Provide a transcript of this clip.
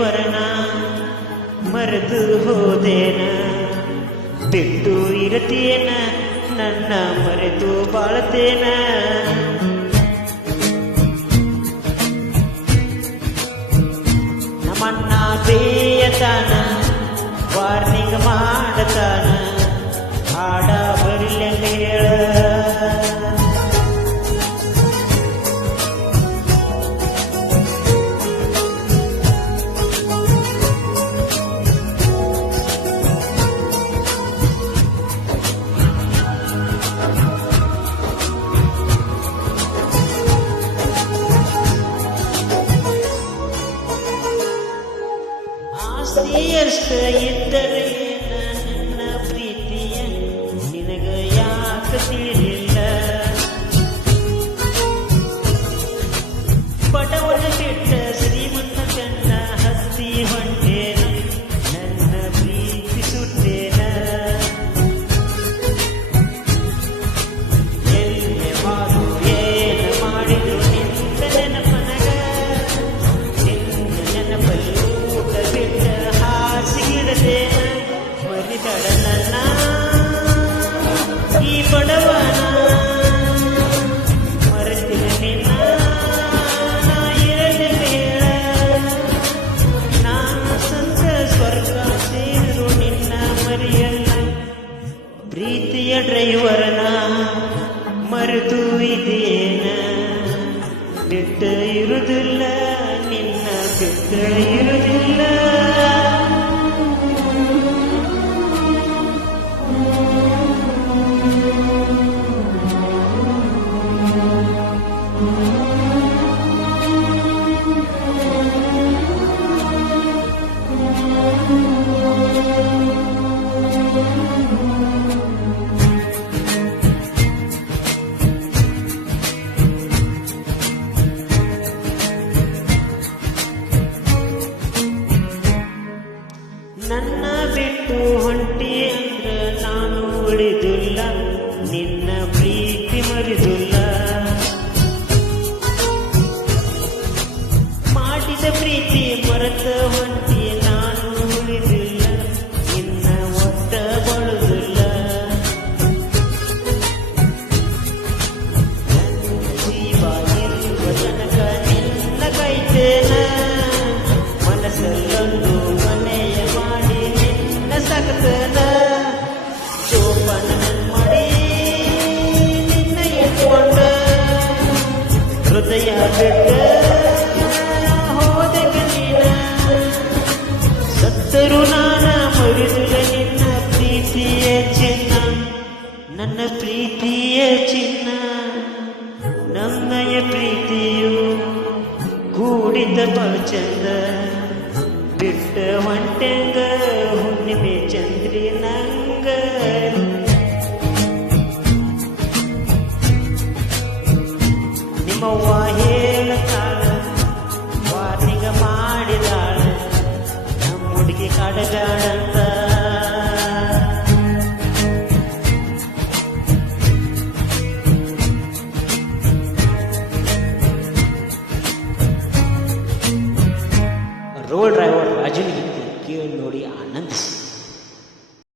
வரணா மருது போதேனு இருத்தேன நன்ன மருது பாழத்தேன மன்னா தேயதான வார்னிகமா сдержка и дары. டிரைவரனா மருது இதேன இருதில்ல நின்ன பெற்ற இருதில்லை ಬಿಟ್ಟು ಹೊಂಟಿ ಅಂದ್ರ ನಾನು ಉಳಿದುಲ್ಲ ನಿನ್ನ ಪ್ರೀತಿ ಮರಿದುಲ್ಲ ಮಾಡಿದ ಪ್ರೀತಿ ಬರತ ಹೊ ನನ್ನ ಪ್ರೀತಿಯ ಚಿನ್ನ ನನ್ನಯ ಪ್ರೀತಿಯು ಕೂಡಿದ ಪಳಚಂದ ಬಿಟ್ಟ ಹೊಂಟೆಂಗ ಹುಣ್ಣಿಮೆ ಚಂದ್ರಿ ನಂಗ ನಿಮ್ಮವ್ವ ಹೇಳುತ್ತಾಳ ವಾರ್ನಿಗ ಮಾಡಿದಾಳ ನಮ್ಮ ಹುಡುಗಿ ಕಡಗಾಳ ಡ್ರೈವರ್ ರಾಜನಿಗೆ ಕೇಳಿ ನೋಡಿ ಆನಂದಿಸಿ